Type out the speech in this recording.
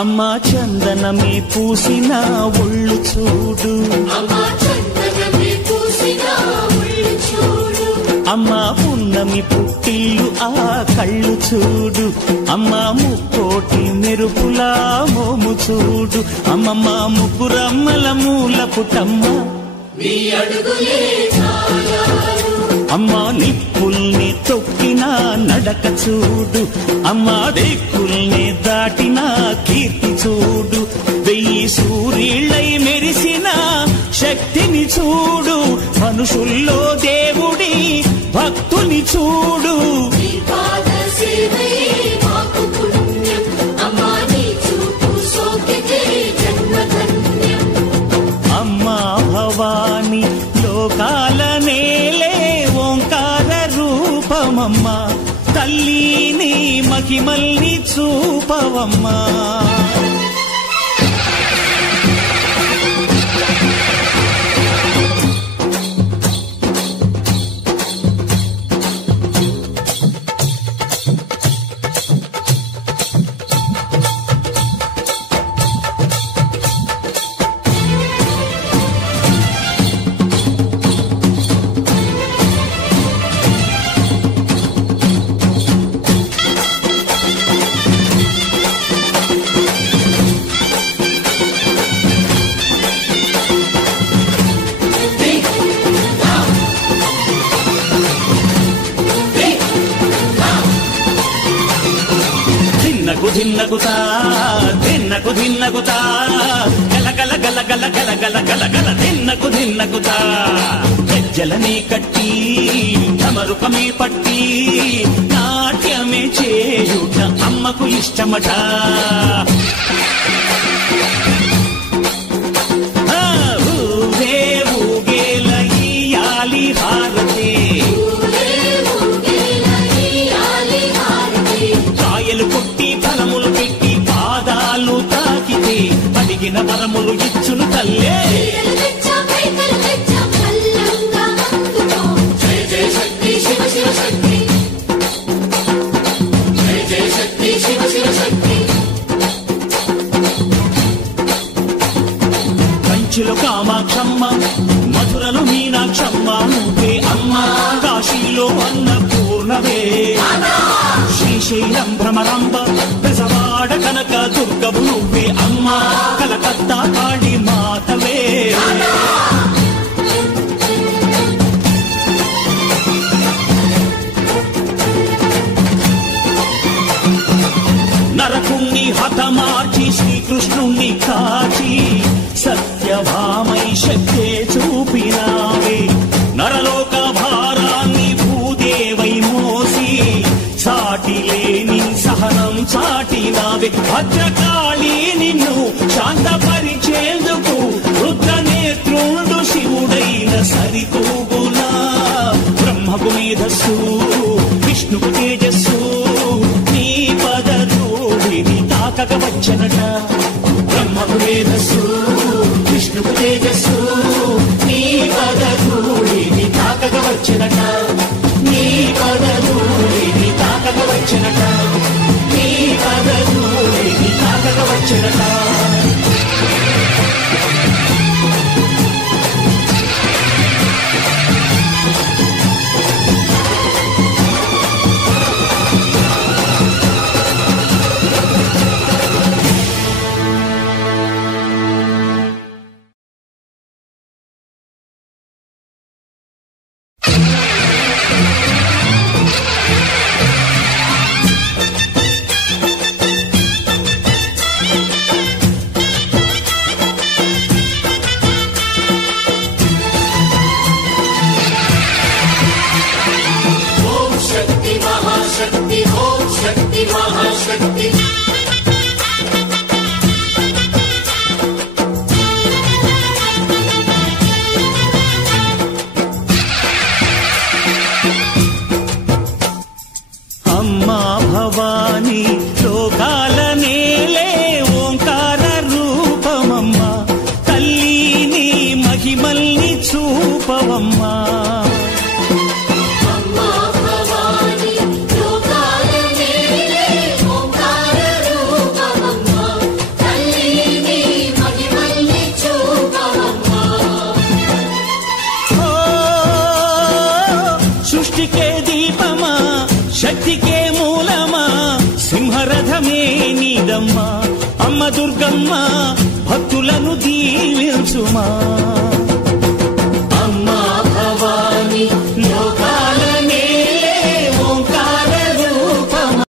అమ్మా చందనమే పూసిన ఒళ్ళు చూడు, అమ్మా పున్నమి పుట్టిల్లు ఆ కళ్ళు చూడు, అమ్మా ముక్కోటి మెరుపులా మోము చూడు, అమ్మమ్మ ముగ్గురమ్మల మూల పుటమ్మ అమ్మా నిప్పుల్ని తొక్కిన నడక చూడు, అమ్మా దిక్కుల్ని దాటిన కీర్తి చూడు, 1000 సూర్యుళ్ళై మెరిసిన శక్తిని చూడు, మనుషుల్లో దేవుడి భక్తుని చూడు. అమ్మా భవాని లోకాల నేలే ఓంకార రూపమమ్మా, తల్లిని మహిమల్ని చూపవమ్మా. ధిన్నగుతా ధిన్నకు ధిన్నగుతా గలగల గలగల గలగల గలగల ధిన్నగుతా, గజ్జలనే కట్టి ఢమరుకమే పట్టి నాట్యమే చేయుట అమ్మకు ఇష్టమట. ఊగే ఊగేల ఇయ్యాలి హారతి, కాయలు కొట్టి ఫలములు పెట్టి పాదాలు తాకితే అడిగిన వరములు ఇచ్చును తల్లే. కంచిలో కామాక్షమ్మ, మధురలు మీనాక్షమ్మ నువ్వే అమ్మ, కాశీలో అన్నపూర్ణవే, శ్రీశైలం భ్రమరాంబ, పెసవాడ కనక దుర్గవు నువ్వే అమ్మ, కలకత్తా కాళీ మాతవే. నరకుణ్ణి హతమార్చి శ్రీకృష్ణుణ్ణి కాచి సత్యభామై శక్తే చూపినావే, నరలోక భారాన్ని భూదేవై మోసి సాటి లేని సహనం చాటినావే, భద్రకాళి నిన్ను శాంతపరిచేందుకు రుద్రనేత్రుండు శివుడైన సరితూగునా, బ్రహ్మకు మేధస్సు విష్ణుకు తేజస్సు నీ పదధూళిని తాకక వచ్చనట, బ్రహ్మకు మేధస్సు విష్ణుకు తేజస్సు నీ పదధూళిని తాకక వచ్చనట, నీ పదధూళిని తాకక వచ్చనట, నీ పదధూళిని తాకక వచ్చనట. చూపవమ్మా. అమ్మా భవాని లోకాల నేలే ఓంకార శక్తికే మూలమా సింహరథమే నీదమ్మా అమ్మ దుర్గమ్మ భక్తులను దీవించుమా